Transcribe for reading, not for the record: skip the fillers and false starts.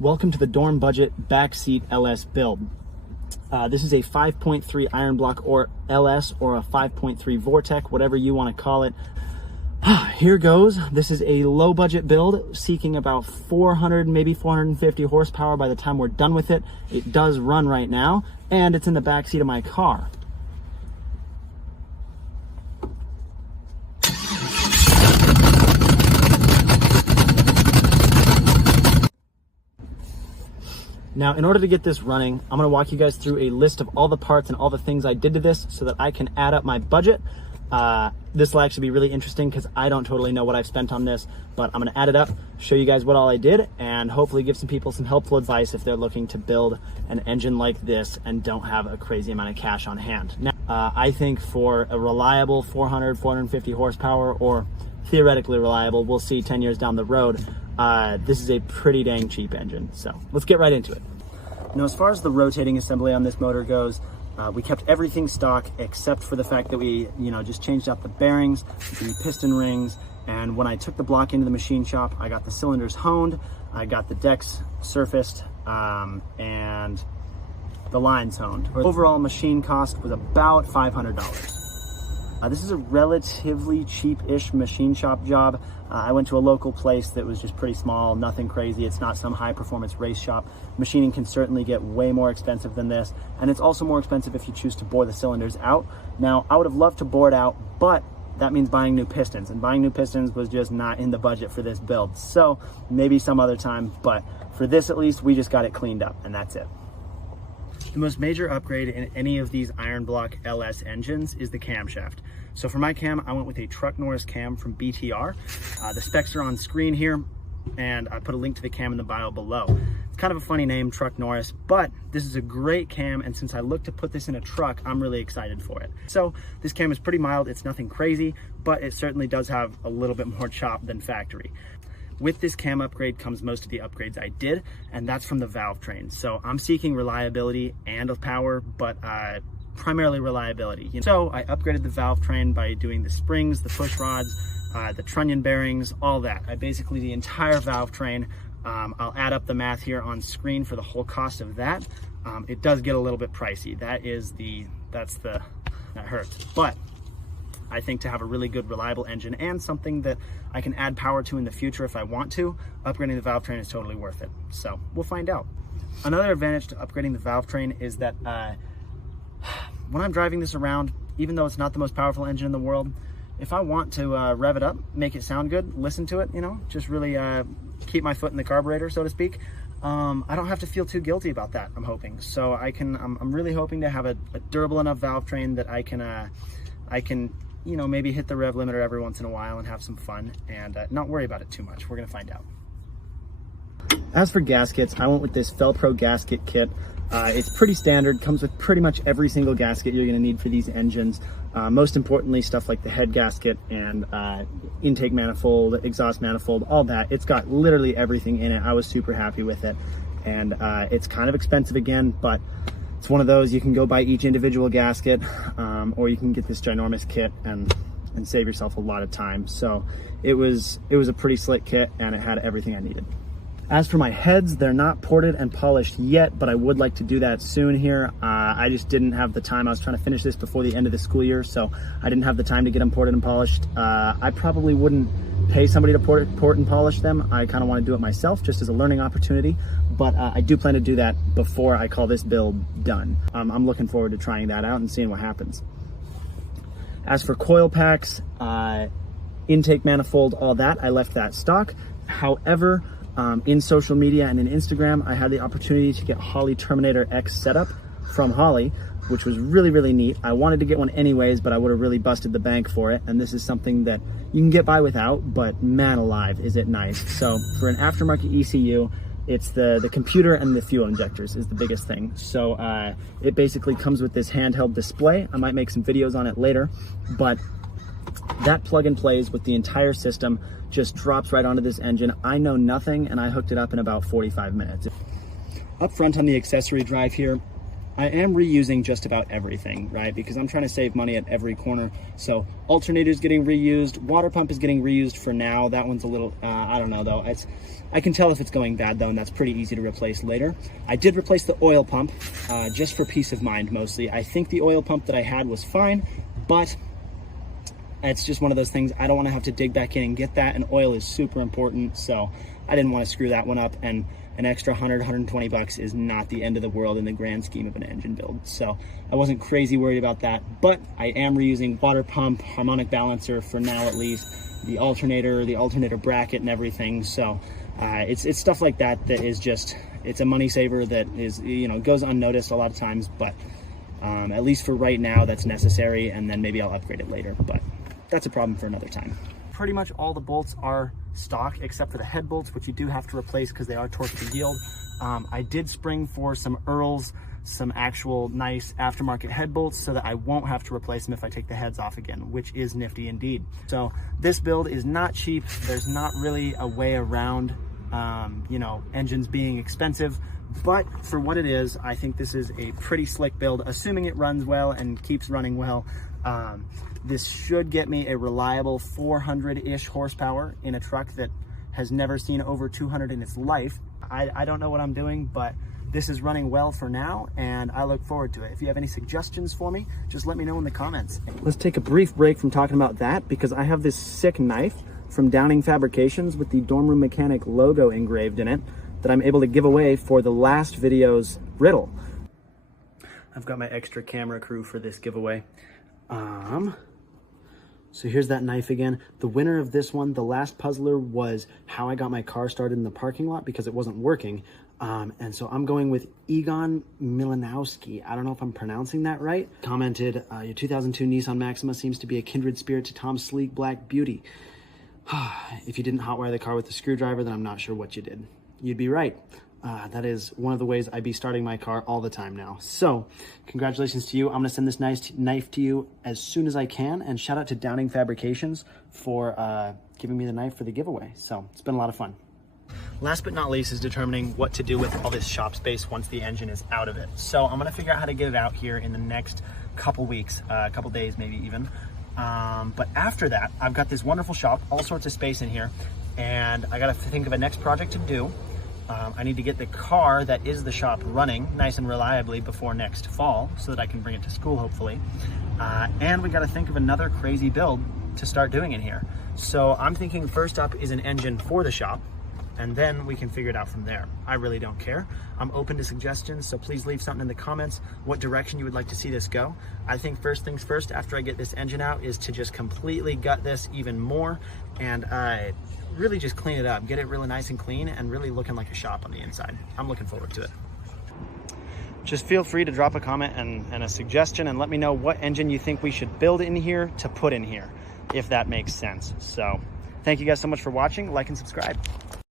Welcome to the Dorm Budget Backseat LS build. This is a 5.3 iron block or LS or a 5.3 Vortec, whatever you want to call it. Here goes. This is a low budget build seeking about 400, maybe 450 horsepower by the time we're done with it. It does run right now, and it's in the backseat of my car. Now, in order to get this running, I'm gonna walk you guys through a list of all the parts and all the things I did to this so that I can add up my budget. This will actually be really interesting because I don't totally know what I've spent on this, but I'm gonna add it up, show you guys what all I did, and hopefully give some people some helpful advice if they're looking to build an engine like this and don't have a crazy amount of cash on hand. Now, I think for a reliable 400, 450 horsepower, or theoretically reliable, we'll see 10 years down the road, this is a pretty dang cheap engine. So let's get right into it. Now, as far as the rotating assembly on this motor goes, we kept everything stock except for the fact that we, just changed out the bearings, the piston rings, and when I took the block into the machine shop, I got the cylinders honed, I got the decks surfaced, and the lines honed. Overall machine cost was about $500. This is a relatively cheap-ish machine shop job. I went to a local place that was just pretty small, nothing crazy. It's not some high-performance race shop. Machining can certainly get way more expensive than this, and it's also more expensive if you choose to bore the cylinders out. Now, I would have loved to bore it out, but that means buying new pistons, and buying new pistons was just not in the budget for this build. So maybe some other time, but for this at least, we just got it cleaned up, and that's it. The most major upgrade in any of these iron block LS engines is the camshaft. So for my cam, I went with a Truck Norris cam from BTR. The specs are on screen here, and I put a link to the cam in the bio below. It's kind of a funny name, Truck Norris, but this is a great cam, and since I look to put this in a truck, I'm really excited for it. So this cam is pretty mild, it's nothing crazy, but it certainly does have a little bit more chop than factory. With this cam upgrade comes most of the upgrades I did, and that's from the valve train. So I'm seeking reliability and power, but primarily reliability. So I upgraded the valve train by doing the springs, the push rods, the trunnion bearings, all that. I the entire valve train. I'll add up the math here on screen for the whole cost of that. It does get a little bit pricey. That hurts. But I think to have a really good, reliable engine and something that I can add power to in the future if I want to, upgrading the valve train is totally worth it. So we'll find out. Another advantage to upgrading the valve train is that when I'm driving this around, even though it's not the most powerful engine in the world, if I want to rev it up, make it sound good, listen to it, just really keep my foot in the carburetor, so to speak, I don't have to feel too guilty about that, I'm hoping. So I'm really hoping to have a durable enough valve train that I can maybe hit the rev limiter every once in a while and have some fun and not worry about it too much. We're gonna find out. As for gaskets, I went with this Felpro gasket kit. It's pretty standard, comes with pretty much every single gasket you're gonna need for these engines. Most importantly, stuff like the head gasket and intake manifold, exhaust manifold, all that. It's got literally everything in it. I was super happy with it. And it's kind of expensive again, but it's one of those, you can go buy each individual gasket, or you can get this ginormous kit and save yourself a lot of time. So it was a pretty slick kit, and it had everything I needed. As for my heads, they're not ported and polished yet, but I would like to do that soon here. I just didn't have the time. I was trying to finish this before the end of the school year, so I didn't have the time to get them ported and polished. I probably wouldn't pay somebody to port and polish them. I kind of want to do it myself just as a learning opportunity, but I do plan to do that before I call this build done. I'm looking forward to trying that out and seeing what happens. As for coil packs, intake manifold, all that, I left that stock. However, in social media and in Instagram, I had the opportunity to get Holley Terminator X setup from Holley, which was really, really neat. I wanted to get one anyways, but I would have really busted the bank for it. And this is something that you can get by without, but man alive, is it nice. So for an aftermarket ECU, it's the computer and the fuel injectors is the biggest thing. So it basically comes with this handheld display. I might make some videos on it later, but that plug and plays with the entire system, just drops right onto this engine. I know nothing, and I hooked it up in about 45 minutes. Up front on the accessory drive here, I am reusing just about everything, right? Because I'm trying to save money at every corner. So alternator's getting reused, water pump is getting reused for now. That one's a little, I don't know though. I can tell if it's going bad though, and that's pretty easy to replace later. I did replace the oil pump, just for peace of mind mostly. I think the oil pump that I had was fine, but it's just one of those things. I don't want to have to dig back in and get that, and oil is super important, so I didn't want to screw that one up, and an extra 120 bucks is not the end of the world in the grand scheme of an engine build. So I wasn't crazy worried about that, but I am reusing water pump, harmonic balancer for now at least, the alternator bracket and everything. So it's stuff like that that is just, it's a money saver that is, you know, goes unnoticed a lot of times, but at least for right now that's necessary, and then maybe I'll upgrade it later, but that's a problem for another time. Pretty much all the bolts are stock except for the head bolts, which you do have to replace because they are torque to yield. I did spring for some Earls, some actual nice aftermarket head bolts, so that I won't have to replace them if I take the heads off again, which is nifty indeed. So this build is not cheap. There's not really a way around you know, engines being expensive, but for what it is, I think this is a pretty slick build, assuming it runs well and keeps running well. This should get me a reliable 400-ish horsepower in a truck that has never seen over 200 in its life. I don't know what I'm doing, but this is running well for now, and I look forward to it. If you have any suggestions for me, just let me know in the comments. Let's take a brief break from talking about that, because I have this sick knife from Downing Fabrications with the Dorm Room Mechanic logo engraved in it that I'm able to give away for the last video's riddle. I've got my extra camera crew for this giveaway. So here's that knife again. The winner of this one, the last puzzler, was how I got my car started in the parking lot because it wasn't working. And so I'm going with Egon Milanowski. I don't know if I'm pronouncing that right. Commented, your 2002 Nissan Maxima seems to be a kindred spirit to Tom's sleek black beauty. If you didn't hotwire the car with a screwdriver, then I'm not sure what you did. You'd be right. That is one of the ways I be starting my car all the time now. So congratulations to you. I'm gonna send this nice knife to you as soon as I can, and shout out to Downing Fabrications for giving me the knife for the giveaway. So it's been a lot of fun. Last but not least is determining what to do with all this shop space once the engine is out of it. So I'm gonna figure out how to get it out here in the next couple weeks, couple days maybe even. But after that, I've got this wonderful shop, all sorts of space in here, and I gotta think of a next project to do. I need to get the car that is the shop running nice and reliably before next fall so that I can bring it to school, hopefully. And we got to think of another crazy build to start doing in here. So I'm thinking first up is an engine for the shop, and then we can figure it out from there. I really don't care. I'm open to suggestions, so please leave something in the comments what direction you would like to see this go. I think first things first, after I get this engine out, is to just completely gut this even more and really just clean it up, get it really nice and clean and really looking like a shop on the inside. I'm looking forward to it. Just feel free to drop a comment and a suggestion, and let me know what engine you think we should build in here to put in here, if that makes sense. So thank you guys so much for watching. Like and subscribe.